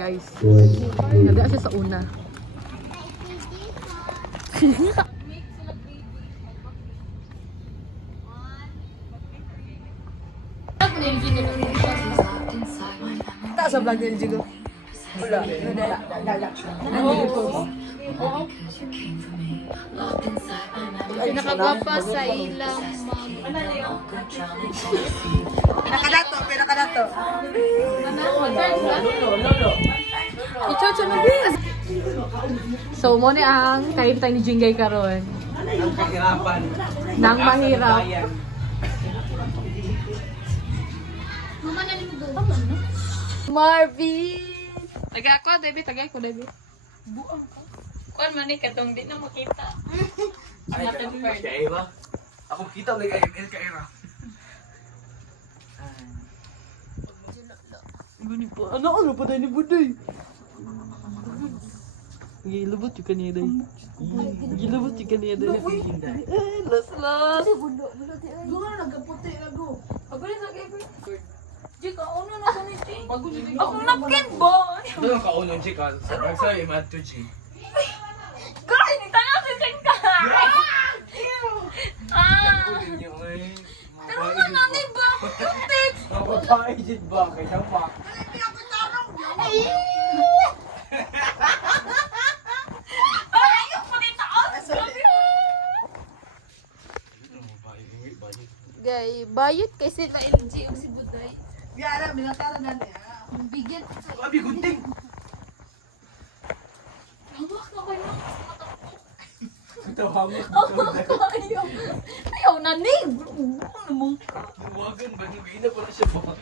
guys. Naga siya sa una. Tak sa vlog din Jigo. Wala. Nakagwapa sa ilang Pinakadato. Ichocho na din. So mo ni ang kahintay ni Jingay karon. Ang kahirapan. Nang mahirap. Mama na nimo doon. Marvin. Taga ako, Debbie. Taga ako, Debbie. Buang ko. Kuan man ni katong di na makita. Ay, kaira. Ako kita may IML kaira. Guni po. Ano pa tayo ni Buday? Gilabot yung kanya day. Gilabot yung kanya day. Las. Duha nagaputi na go. Ako ni sa gabi. Jika ono na ko ni Chi. Ako napkin ba? Doon ang kaunong chika. Sa imat to G. Kay ni tayo si Chengka. Kunin niyo eh. Pero ano ni ba? Putik. Mapapaijit ba? Kaya pa. Ayaw po dito. Gay, bayot kay sila LG o si Buday. Yara, minatara na niya. Bigyan. Abi, gunting. Hawak na ko yung Tawag ayaw. Ayaw na ni. Ano naman ka? Buwagan ba? Nagina pa na siya ba?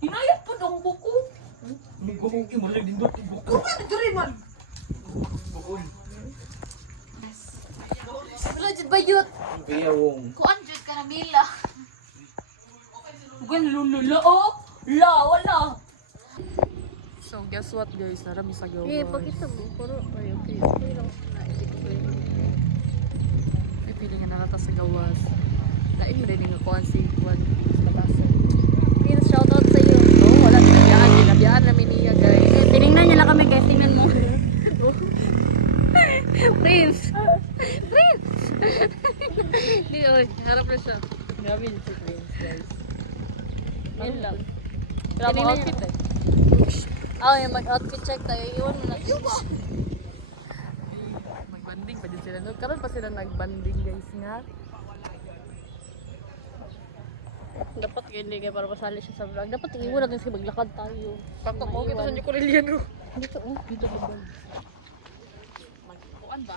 Hinayap po ng buko. Nagkumong imulag din doon. Bukol. Bukol. Wala dyan bayot. Kaya wong. Kuan dyan karamila. Huwag lulula oh. La, wala. So guess what guys? Narami sa gawa. pakita mo. Pero, ay, okay. Okay lang. Pipili nga nangata sa gawas. Lain mo din nga kuhan si Juan sa batasan. Please, shoutout sa iyo. No, wala tinabiyaan. Tinabiyaan namin niya guys. Tinignan niya lang kami guys. Tingnan mo. Prince. Prince. Hindi, oy. Harap na siya. Grabe yung si Prince guys. Yun lang. Grabe Tinignan outfit eh. Yung mag-outfit check tayo. Iwan mo na. Magbanding pa din sila. No? Karon pa sila nagbanding guys nga. Dapat hindi kayo para masali siya sa vlog. Dapat iwan natin kasi maglakad tayo. Pakto mo, kita sa niyo Corellian no. Dito oh. Dito ba? Magkuhan ba?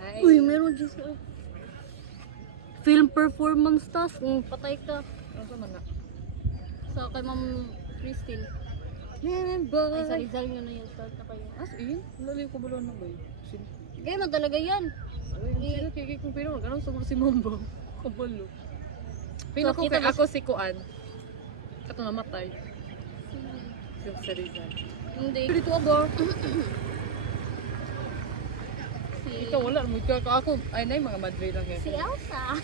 Hi. Uy, meron dyan sa film performance task. Patay ka. Ano man na? Sa kay Ma'am Christine. Remember. Ay, sa Rizal nyo na yung start na kayo. As in? Lali ko ba na ba eh? Kaya man talaga yan. Sino kikik kung pero magkano sa si Mambo? Kabalo. Pino ko kita kay mo ako si Kuan. Kato namatay. Yung sa Rizal. Hindi. Dito ba? Si, Ikaw wala mo ka ako. Ay nay mga madre lang yan. si Elsa.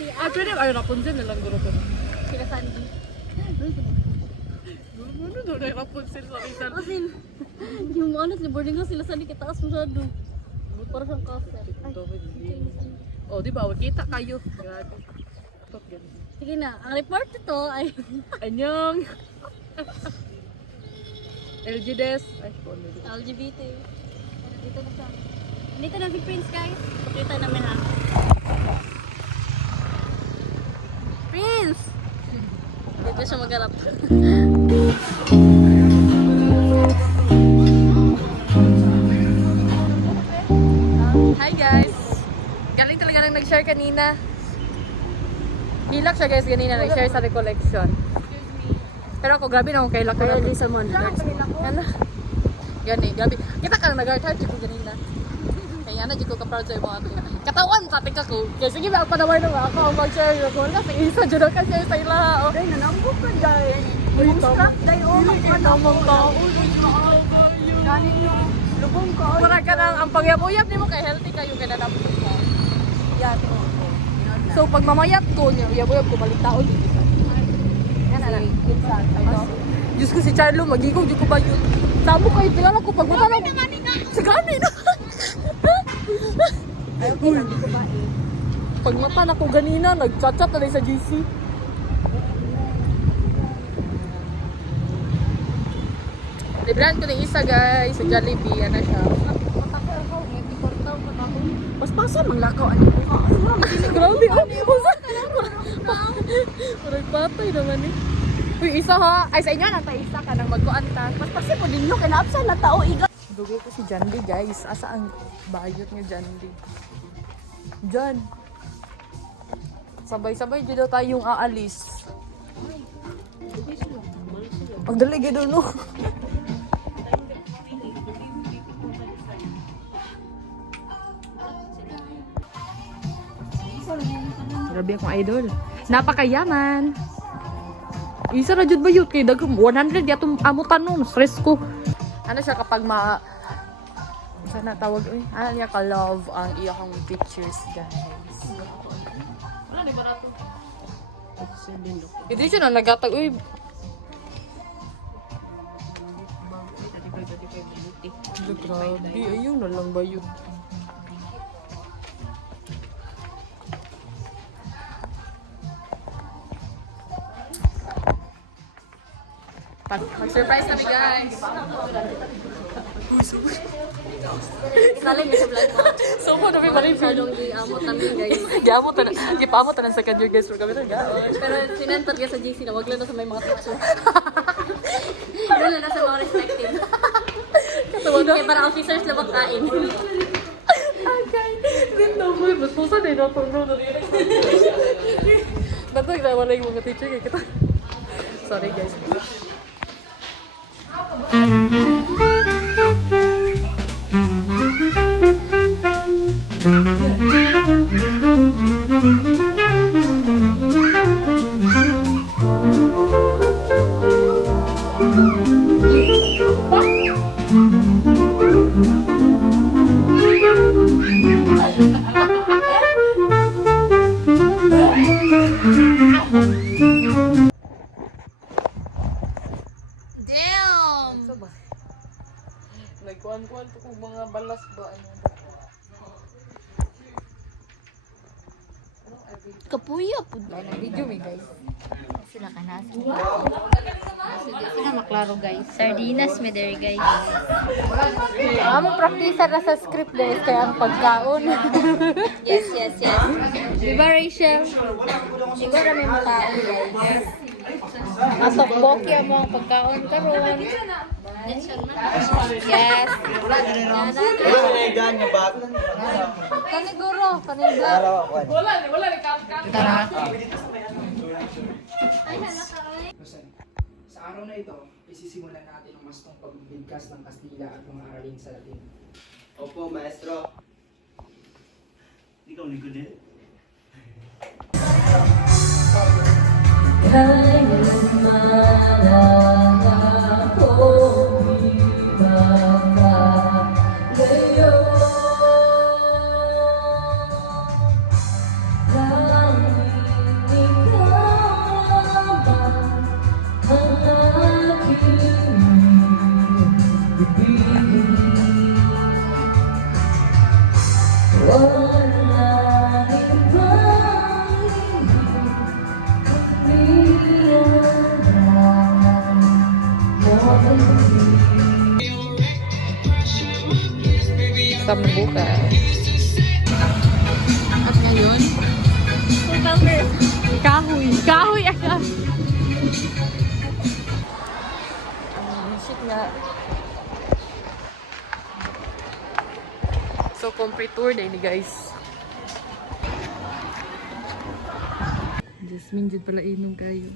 Si Actually, ay Rapunzel na lang guro ko. Sila Sandy. Ano daw na Rapunzel sa Rizal? Kasi, yung honestly, boarding ko sila Sandy kitaas masyado. Para siyang cafe. Ay, Oh, di ba? Kita kayo. Grabe. Top yan. sige na. Ang report ito ay Anyong. LG Des. Ay, phone mo. LGBT. Dito na siya. Dito na si Prince, guys. Pakita namin ha. Prince! Dito siya magharap. Hi guys! Galing talaga nang nag-share kanina. Hilak siya guys kanina, nag-share sa recollection. Pero ako grabe na akong kailak ko na. Kaya sa Mondarts. Ano? Gani, grabe. Kita ka nag-heart heart ko kanina. Kaya na, di ko ka-proud sa mga ato. Katawan sa ating kako. Kaya sige ba, panawar na ako ang mag-share. Wala, si Isa, dyan ka share sa ila. Day, nanambok ka, day. Yung strap, day, oh. Namang tao. Ganin nyo. Lubong ko. Mura ka nang, ang pangyabuyab ni mo kay healthy kayo kaya naman ka. Yan, oh. So pag mamayat ko niya, uyab-uyab ko malitaon dito. Yan na. Diyos ko si Charlo, magigong dyan ko ba yun? Sabo kayo, tingala ko pag mata lang. Sagani na. Uy. Pag mata na ko ganina, nag-chat-chat na sa GC. Librahan ko ng isa guys, sa Jollibee, ano siya. Mas pasa manglakaw ani ko. Grabe, parang patay naman eh. Uy, isa ha. Ay, sa inyo na tayo isa ka nang magkuanta. Mas pasa ko din no kay naapsa na tao iga. Dugay ko si Jandy guys. Asa ang bayot niya Jandy? Jan. Sabay-sabay dito tayong aalis. Pagdali gito no. Grabe akong idol. Napakayaman. Isa na jud ba yun? Kaya dagom 100 yatong amutan nun. Stress ko. Ano siya kapag sana tawag ano niya ka-love ang iyang pictures guys. Wala di ba nato? Hindi siya na nagatag. Uy. Grabe. Ayun na lang ba yun? Mag-surprise kami guys! Saling sa vlog mo. So mo na may marin Masyadong giamot namin guys. Giamot na. Gipaamot na sa kanya guys. Pero kami na gaon. Pero sinentor ka sa GC na wag lang na sa may mga picture. Doon na sa mga respective. Kaya para officers lang makain. Okay. Din na mo. Mas pusa na yun. Natag na wala yung mga teacher. Kaya kita. Sorry guys. Damn! Nagkuhan-kuhan po kung mga balas ba. Kapuya po. Video me guys. Sila ka na. Sila maklaro guys. Sardinas me there guys. Among practice na sa script guys. Kaya ang pagkaon. Yes. Diba Rachel? Siguro may makaon guys. Atokboki ang mga pagkaon karon. Yes. Kaniguro. Kaniguro. Tara. Sa araw na ito, isisimulan natin ang mastong pagbibigkas ng Kastila at mga aralin sa Latin. Opo, maestro. Ikaw ni Kunin. Sa bukas. At ngayon, kahoy aka. Shit nga. So, complete tour na ini guys. Jasmine, jud pala inom kayo.